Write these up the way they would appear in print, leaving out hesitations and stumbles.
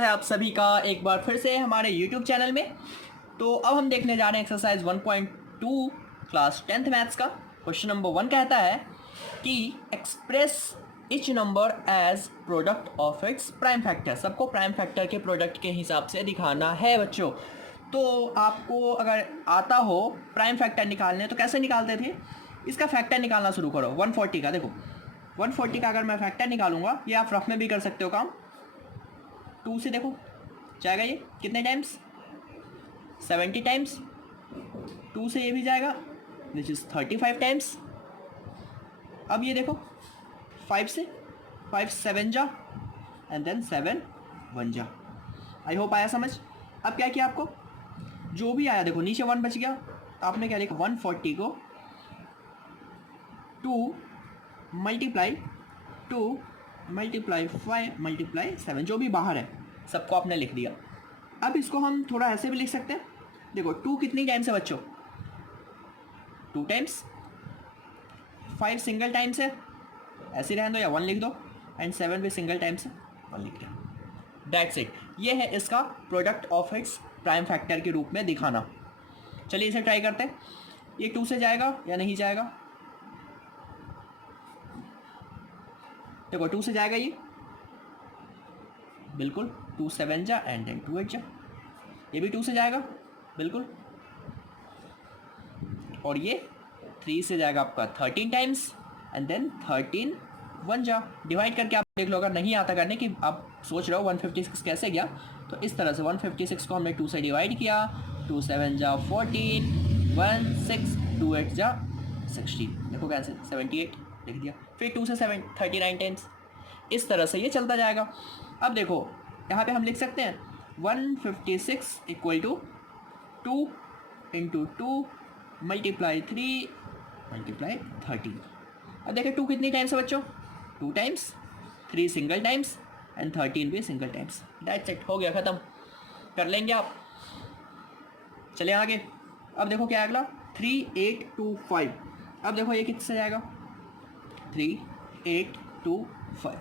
है आप सभी का एक बार फिर से हमारे YouTube चैनल में। तो अब हम देखने जा रहे हैं एक्सरसाइज 1.2 क्लास 10th मैथ्स का। क्वेश्चन नंबर 1 कहता है कि express each number as product of its prime factor. सबको प्राइम फैक्टर के प्रोडक्ट के हिसाब से दिखाना है बच्चों। तो आपको अगर आता हो प्राइम फैक्टर निकालने तो कैसे निकालते थे, इसका फैक्टर निकालना शुरू करो। 140 का देखो, 140 का अगर मैं फैक्टर निकालूंगा, ये आप रफ में भी कर सकते हो काम। 2 से देखो जाएगा ये कितने टाइम्स, 70 टाइम्स। 2 से ये भी जाएगा विच इज़ 35 टाइम्स। अब ये देखो 5 से, 5 7 जा एंड देन 7 1 जा। आई होप आया समझ। अब क्या किया आपको, जो भी आया देखो नीचे 1 बच गया, तो आपने क्या लिखा 140 को 2 मल्टीप्लाई 2 मल्टीप्लाई 5 मल्टीप्लाई 7, जो भी बाहर है सबको आपने लिख दिया। अब इसको हम थोड़ा ऐसे भी लिख सकते हैं। देखो 2 कितनी टाइम्स है बच्चों, 2 टाइम्स। 5 सिंगल टाइम्स है, ऐसे रहने दो या 1 लिख दो। एंड 7 भी सिंगल टाइम्स है, 1 लिख दो। That's it. ये है इसका product of its prime factor के रूप में दिखाना। चलिए इसे ट्राई करते हैं। ये 2 से जाएगा या नहीं जाएगा, देखो 2 से जाएगा ये बिल्कुल, 2 7 जा एंड देन 2 8 जा। ये भी 2 से जाएगा बिल्कुल, और ये 3 से जाएगा आपका 13 टाइम्स एंड देन 13 1 जा। डिवाइड करके आप देख लो, अगर नहीं आता करने कि आप सोच रहे हो 156 कैसे गया, तो इस तरह से 156 को हमने 2 से डिवाइड किया। 2 7 जा 14, 1 6, 2 8 जा 16। देखो कैसे 78 लिख दिया। फिर 2 से 7 39 टाइम्स। इस तरह से ये चलता जाएगा। अब देखो यहाँ पे हम लिख सकते हैं 156 equal to 2 into 2 multiply 3 multiply 13। अब देखिए 2 कितनी टाइम्स है बच्चों, 2 टाइम्स, 3 सिंगल टाइम्स एंड 13 भी सिंगल टाइम्स। दैट्स इट, हो गया ख़त्म। कर लेंगे आप। चले आगे। अब देखो क्या है अगला, 3 8 2 5। अब देखो ये किससे जाएगा, 3 8 2 5।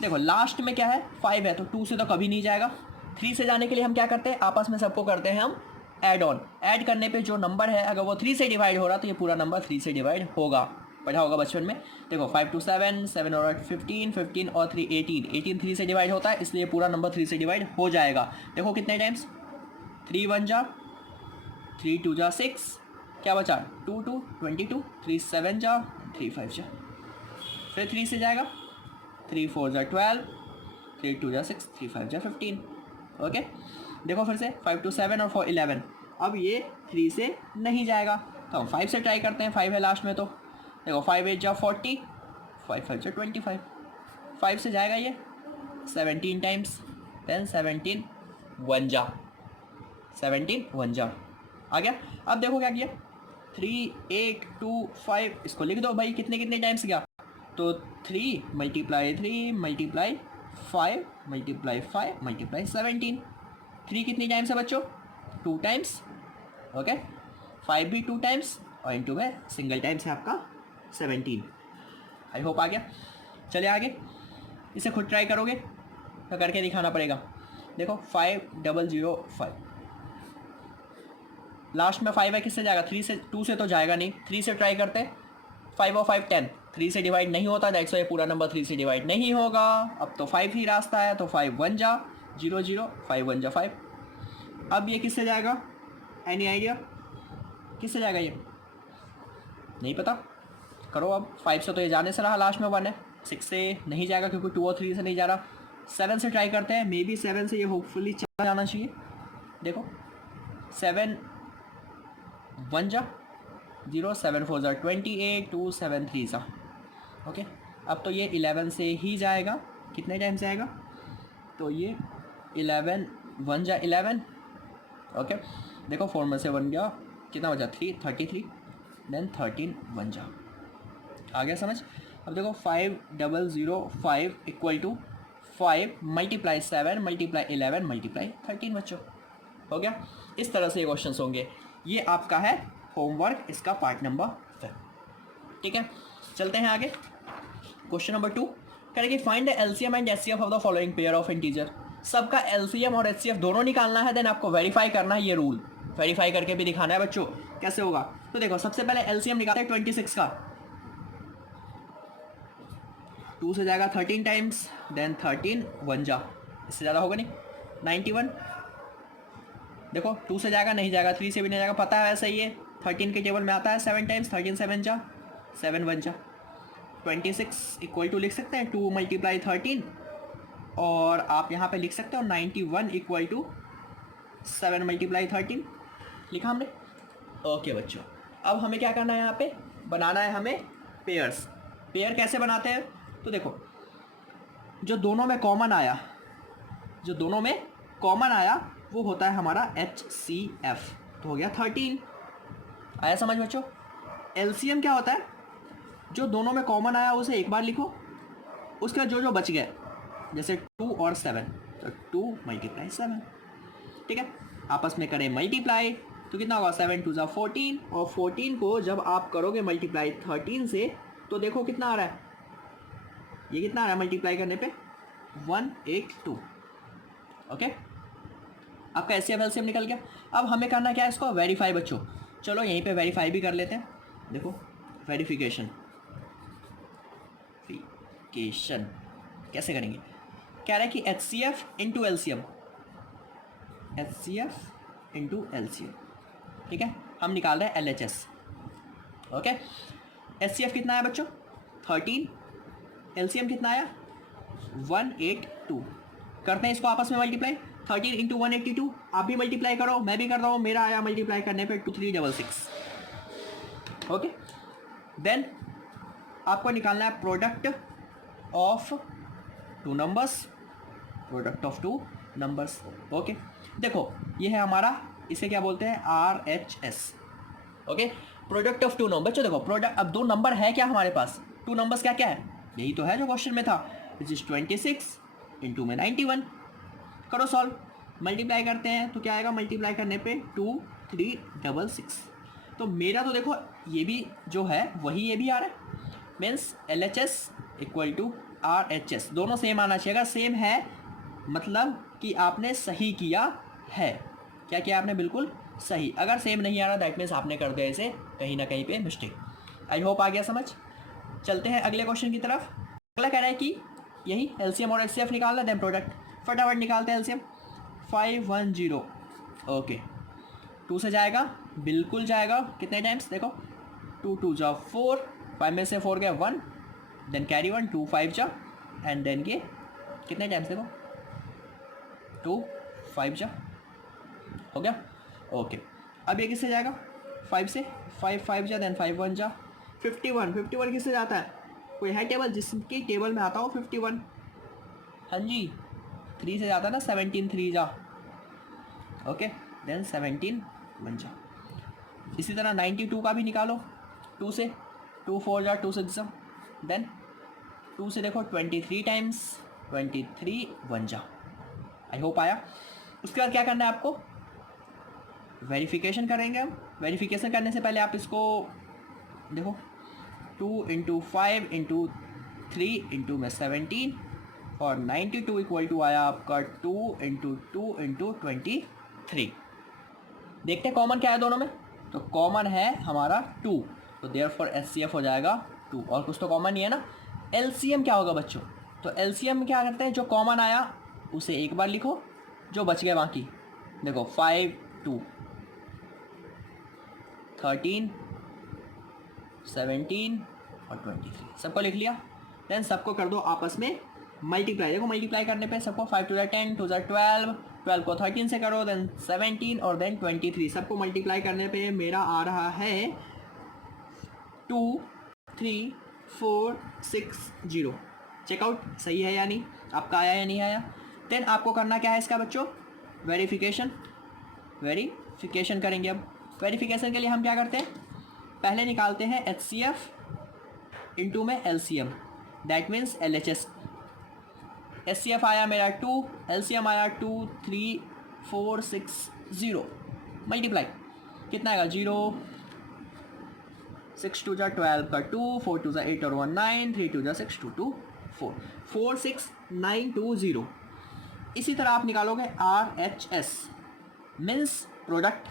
देखो लास्ट में क्या है 5 है, तो 2 से तो कभी नहीं जाएगा। 3 से जाने के लिए हम क्या करते हैं, आपस में सबको करते हैं हम ऐड ऑन। ऐड करने पे जो नंबर है अगर वो 3 से डिवाइड हो रहा तो ये पूरा नंबर 3 से डिवाइड होगा, पढ़ा होगा बचपन में। देखो 5 2 7, 7 और 8 15, 15 और 3 18, 18 3 से डिवाइड होता है, इसलिए पूरा नंबर 3 से डिवाइड हो जाएगा। देखो कितने टाइम्स, 3 1 जा, 3 2 जा 6, क्या बचा 2 2 22, 3 7 जा, 3 5 जा। फिर 3 से जाएगा, 3 4 जा 12, 3 2 जा 6, 3 5 जा 15। ओके, देखो फिर से 5 2 7 और 4 11। अब ये 3 से नहीं जाएगा, तो हम 5 से ट्राई करते हैं। 5 है लास्ट में, तो देखो 5 8 जा 40, 5 5 जा 25। 5 से जाएगा ये 17 टाइम्स, देन 17 1 जा, 17 1 जा आ गया। अब देखो क्या किया, 3 8 2 5, इसको लिख दो भाई कितने कितने टाइम्स गया, तो 3 मल्टीप्लाई 3 मल्टीप्लाई 5 मल्टीप्लाई 5 मल्टीप्लाई 17। 3 कितनी टाइम्स है बच्चों, 2 टाइम्स। ओके, 5 भी 2 टाइम्स और इंटू में सिंगल टाइम्स है आपका 17। आई होप आ गया। चलिए आगे, इसे खुद ट्राई करोगे तो करके दिखाना पड़ेगा। देखो 5 0 0 5, लास्ट में 5 है, किससे जाएगा, 3 से। 2 से तो जाएगा नहीं, 3 से ट्राई करते। 5 और 5 10, 3 से डिवाइड नहीं होता, दैट्स वाई पूरा नंबर 3 से डिवाइड नहीं होगा। अब तो 5 ही रास्ता है, तो 5 1 जा 0 0, 5 1 जा 5। अब ये किससे जाएगा, एनी आइडिया किससे जाएगा, ये नहीं पता, करो अब। 5 से तो ये जाने से रहा, लास्ट में 1 है। 6 से नहीं जाएगा क्योंकि 2 और 3 से नहीं जा रहा। 7 से ट्राई करते हैं, मे बी 7 से ये होपफुली चला जाना चाहिए। देखो 7 1 जा 0, 7 4 जा 28, 2 7 3 जा। ओके, अब तो ये 11 से ही जाएगा। कितने टाइम से आएगा, तो ये 11 1 जा 11। ओके, देखो 4 में से 1 गया, कितना बचा 3 33, देन 13 1 जा। आ गया समझ। अब देखो 5 0 0 5 equal to 5 multiply 7 multiply 11 multiply 13 बच्चों। हो गया। इस तरह से ये क्वेश्चन होंगे। ये आपका है होमवर्क, इसका पार्ट नंबर 5। ठीक है, चलते हैं आगे। क्वेश्चन नंबर 2 करेंगे, find the LCM and HCF of the following pair of integer. सबका एलसीएम और एचसीएफ दोनों निकालना है, देन आपको वेरीफाई करना है ये रूल, वेरीफाई करके भी दिखाना है बच्चों। कैसे होगा, तो देखो सबसे पहले एलसीएम निकालते हैं 26 का, 2 से जाएगा 13 टाइम्स, देन 13 1 जा, इससे ज़्यादा होगा नहीं, 91। देखो 2 से जाएगा नहीं जाएगा, 3 से भी नहीं जाएगा, पता है वैसे ही है, 13 के टेबल में आता है 7 टाइम्स, 13 7 जा, 7 1 जा, 26 इक्वल टू लिख सकते हैं 2 मल्टीप्लाई 13, और आप यहाँ पे लिख सकते हो 91 इक्वल टू 7 मल्टीप्लाई 13, लिखा हमने। ओके बच्चों, अब हमें क्या करना है, यहाँ पे बनाना है हमें पेयर्स। पेयर कैसे बनाते हैं, तो देखो जो दोनों में कॉमन आया, जो दोनों में कॉमन आया वो होता है हमारा HCF, तो हो गया 13। आया समझ बच्चों। LCM क्या होता है, जो दोनों में कॉमन आया उसे एक बार लिखो, उसके बाद जो जो बच गए, जैसे 2 और 7, तो 2 मल्टीप्लाई 7, ठीक है, आपस में करें मल्टीप्लाई, तो कितना होगा 7 2 14, और 14 को जब आप करोगे मल्टीप्लाई 13 से, तो देखो कितना आ रहा है, ये कितना आ रहा है मल्टीप्लाई करने पे 182। ओके, आपका एचसीएफ एलसीएम निकल गया। अब हमें करना क्या है, इसको वेरीफाई बच्चों। चलो यहीं पे वेरीफाई भी कर लेते हैं। देखो वेरिफिकेशन कैसे करेंगे, कह रहा है कि HCF into LCM, HCF into LCM, ठीक है, हम निकाल रहे हैं LHS। ओके, HCF कितना है बच्चों 13, LCM कितना आया 182, करते हैं इसको आपस में मल्टीप्लाई, 13 इंटू 182, आप भी मल्टीप्लाई करो, मैं भी कर रहा हूँ, मेरा आया मल्टीप्लाई करने पे 2366। ओके, देन आपको निकालना है product of two numbers, product of two numbers. Okay, देखो ये है हमारा, इसे क्या बोलते हैं RHS। Okay, product of two number. चलो देखो प्रोडक्ट, अब दो नंबर है क्या हमारे पास, टू नंबर्स क्या क्या है, यही तो है जो क्वेश्चन में था, विच इज 26 इंटू में 91। करो सॉल्व, मल्टीप्लाई करते हैं तो क्या आएगा, मल्टीप्लाई करने पे 2366। तो मेरा तो देखो ये भी जो है वही ये भी आ रहा है, means LHS equal to RHS, दोनों सेम आना चाहिए। अगर सेम है मतलब कि आपने सही किया है, क्या किया आपने, बिल्कुल सही। अगर सेम नहीं आ रहा दैट मीन्स आपने कर दिया इसे कहीं ना कहीं पे मिस्टेक। आई होप आ गया समझ। चलते हैं अगले क्वेश्चन की तरफ। अगला कह रहा है कि यही LCM और HCF निकालना, देन प्रोडक्ट। फटाफट निकालते हैं LCM। 510, ओके, 2 से जाएगा, बिल्कुल जाएगा, कितने टाइम्स देखो, 2 2 जा 4, 5 में से 4 गया 1, देन कैरी 1, 2 5 जा, एंड देन ये कितने टाइम्स देखो 2 5 जा, हो गया। ओके, अब ये किससे जाएगा, 5 से, 5 5 जा, देन 5 1 जा, 51 51 किससे जाता है, कोई है टेबल जिसकी टेबल में आता हो 51, हाँ जी 3 से जाता है ना, 17 3 जा, ओके, देन 17 1 जा। इसी तरह 92 का भी निकालो, 2 से, 2 4 जा, 2 6 जा, देन 2 से देखो 23 टाइम्स, 23 1 जा। आई होप आया। उसके बाद क्या करना है आपको, वेरिफिकेशन करेंगे हम। वेरिफिकेशन करने से पहले आप इसको देखो, 2 इंटू 5 इंटू 3 इंटू में 17, और 92 इक्वल टू आया आपका 2 इंटू 2 इंटू 23। देखते हैं कॉमन क्या है दोनों में, तो कॉमन है हमारा 2, तो देयरफॉर HCF हो जाएगा 2, और कुछ तो कॉमन नहीं है ना। LCM क्या होगा बच्चों, तो LCM में क्या करते हैं, जो कॉमन आया उसे एक बार लिखो, जो बच गए बाकी, देखो 5 2 13 17 और 23, सबको लिख लिया। देन सबको कर दो आपस में मल्टीप्लाई। देखो मल्टीप्लाई करने पे सबको 5 2 10 2 12, 12 को 13 से करो, देन 17 और देन 23, सबको मल्टीप्लाई करने पे मेरा आ रहा है 2 3 4 6 0। चेकआउट सही है या नहीं, आपका आया या नहीं आया। देन आपको करना क्या है इसका बच्चों, वेरिफिकेशन। वेरिफिकेशन करेंगे। अब वेरिफिकेशन के लिए हम क्या करते हैं, पहले निकालते हैं HCF इंटू में LCM, that means LHS। HCF आया मेरा 2, LCM आया 2 3 4 6 0, मल्टीप्लाई कितना आएगा 0, 6 2 जा 12 का 2, 4 2 जा 8 और 1 9, 3 2 जा 6 2 2 4, 4 6 9 2 0। इसी तरह आप निकालोगे RHS means product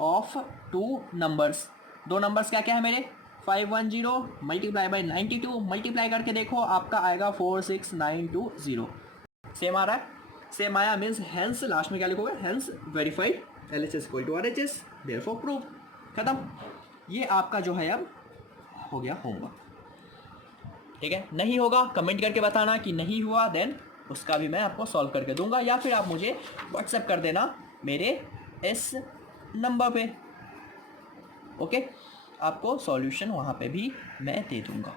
of two numbers. दो नंबर्स क्या क्या है मेरे 510 मल्टीप्लाई बाई 92, मल्टीप्लाई करके देखो आपका आएगा 46920। सेम आ रहा है, सेम आया मीन्स हेंस लास्ट में क्या लिखोगे hence verified LHS equal to RHS therefore prove. खत्म। ये आपका जो है अब हो गया होमवर्क। ठीक है, नहीं होगा कमेंट करके बताना कि नहीं हुआ, देन उसका भी मैं आपको सॉल्व करके दूंगा, या फिर आप मुझे व्हाट्सएप कर देना मेरे इस नंबर पे। ओके, आपको सॉल्यूशन वहाँ पे भी मैं दे दूंगा।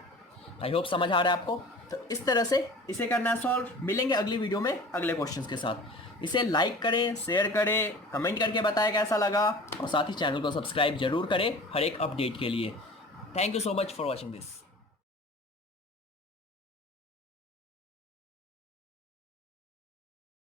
आई होप समझ आ रहा है आपको। तो इस तरह से इसे करना है सॉल्व। मिलेंगे अगली वीडियो में अगले क्वेश्चंस के साथ। इसे लाइक करें, शेयर करें, कमेंट करके बताएं कैसा लगा, और साथ ही चैनल को सब्सक्राइब जरूर करें हर एक अपडेट के लिए। Thank you so much for watching this.